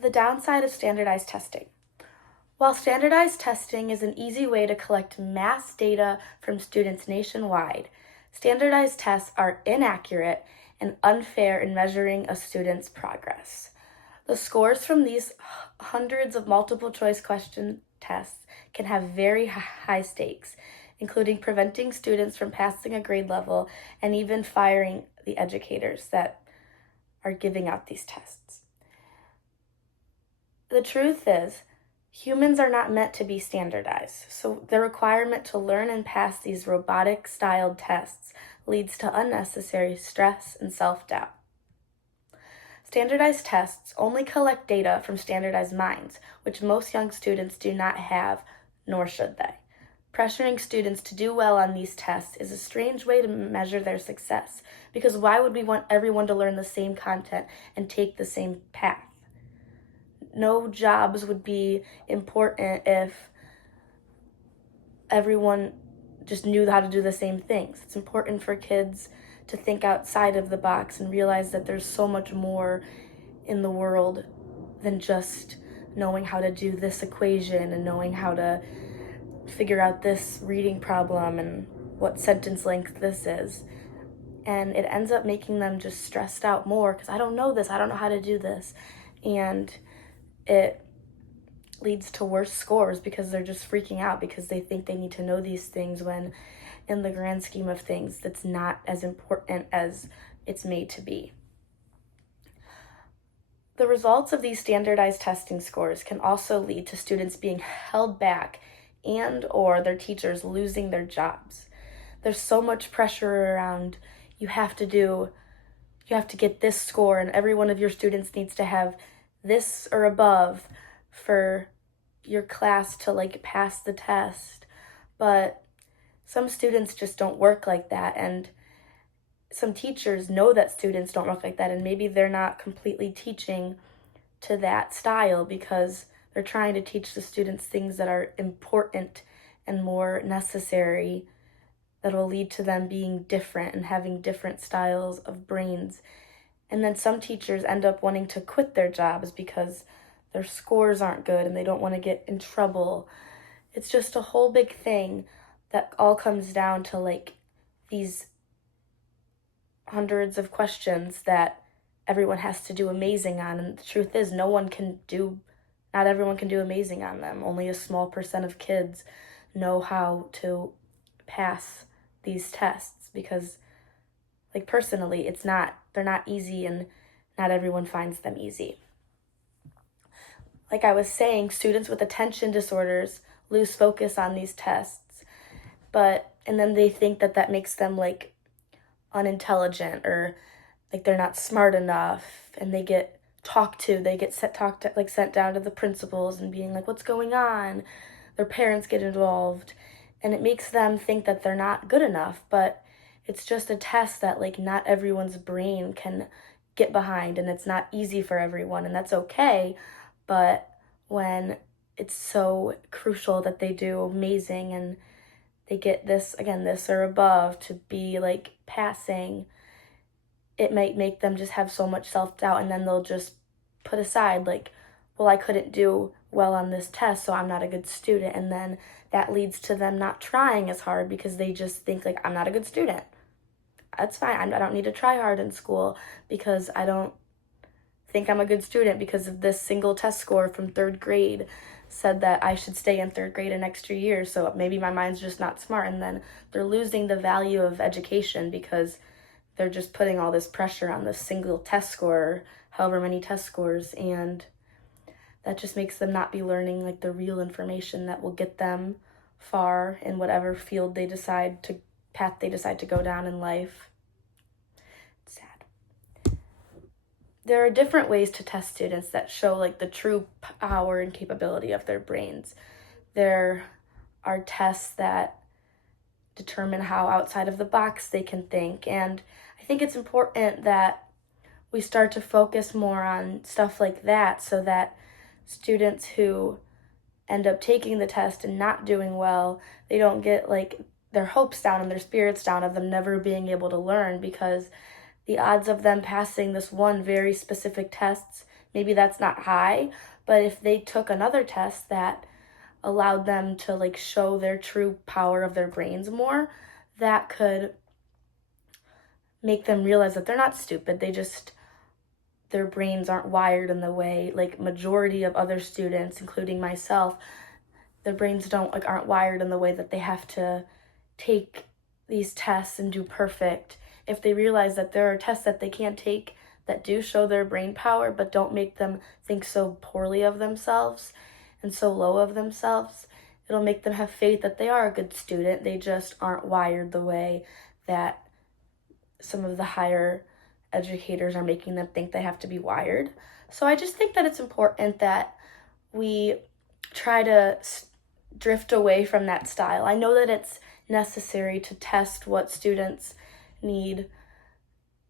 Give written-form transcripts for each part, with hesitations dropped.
The downside of standardized testing. While standardized testing is an easy way to collect mass data from students nationwide, standardized tests are inaccurate and unfair in measuring a student's progress. The scores from these hundreds of multiple choice question tests can have very high stakes, including preventing students from passing a grade level and even firing the educators that are giving out these tests. The truth is, humans are not meant to be standardized, so the requirement to learn and pass these robotic-styled tests leads to unnecessary stress and self-doubt. Standardized tests only collect data from standardized minds, which most young students do not have, nor should they. Pressuring students to do well on these tests is a strange way to measure their success, because why would we want everyone to learn the same content and take the same path? No jobs would be important if everyone just knew how to do the same things. It's important for kids to think outside of the box and realize that there's so much more in the world than just knowing how to do this equation and knowing how to figure out this reading problem and what sentence length this is. And it ends up making them just stressed out more because I don't know this, I don't know how to do this. And it leads to worse scores because they're just freaking out because they think they need to know these things when in the grand scheme of things that's not as important as it's made to be. The results of these standardized testing scores can also lead to students being held back and or their teachers losing their jobs. There's so much pressure around you have to get this score and every one of your students needs to have this or above for your class to pass the test. But some students just don't work like that, and some teachers know that students don't work like that, and maybe they're not completely teaching to that style because they're trying to teach the students things that are important and more necessary that will lead to them being different and having different styles of brains. And then some teachers end up wanting to quit their jobs because their scores aren't good and they don't want to get in trouble. It's just a whole big thing that all comes down to these hundreds of questions that everyone has to do amazing on. And the truth is not everyone can do amazing on them. Only a small percent of kids know how to pass these tests because personally, they're not easy and not everyone finds them easy. Like I was saying, students with attention disorders lose focus on these tests, and then they think that makes them unintelligent or they're not smart enough, and they get sent down to the principals and being like, what's going on? Their parents get involved, and it makes them think that they're not good enough, but it's just a test that not everyone's brain can get behind, and it's not easy for everyone, and that's okay. But when it's so crucial that they do amazing and they get this or above to be passing, it might make them just have so much self-doubt, and then they'll just put aside well, I couldn't do well on this test, so I'm not a good student. And then that leads to them not trying as hard because they just think I'm not a good student. That's fine. I don't need to try hard in school because I don't think I'm a good student because of this single test score from third grade said that I should stay in third grade an extra year, so maybe my mind's just not smart. And then they're losing the value of education because they're just putting all this pressure on this single test score, however many test scores, and that just makes them not be learning the real information that will get them far in whatever field path they decide to go down in life. It's sad. There are different ways to test students that show the true power and capability of their brains. There are tests that determine how outside of the box they can think, and I think it's important that we start to focus more on stuff like that so that students who end up taking the test and not doing well, they don't get their hopes down and their spirits down of them never being able to learn, because the odds of them passing this one very specific test maybe that's not high, but if they took another test that allowed them to like show their true power of their brains more, that could make them realize that they're not stupid. Their brains aren't wired in the way like majority of other students, including myself, their brains aren't wired in the way that they have to take these tests and do perfect. If they realize that there are tests that they can't take that do show their brain power but don't make them think so poorly of themselves and so low of themselves, it'll make them have faith that they are a good student. They just aren't wired the way that some of the higher educators are making them think they have to be wired. So I just think that it's important that we try to drift away from that style. I know that it's necessary to test what students need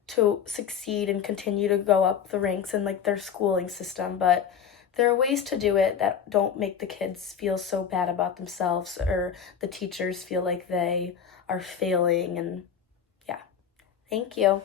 to succeed and continue to go up the ranks in like their schooling system, but there are ways to do it that don't make the kids feel so bad about themselves or the teachers feel like they are failing. And yeah, thank you.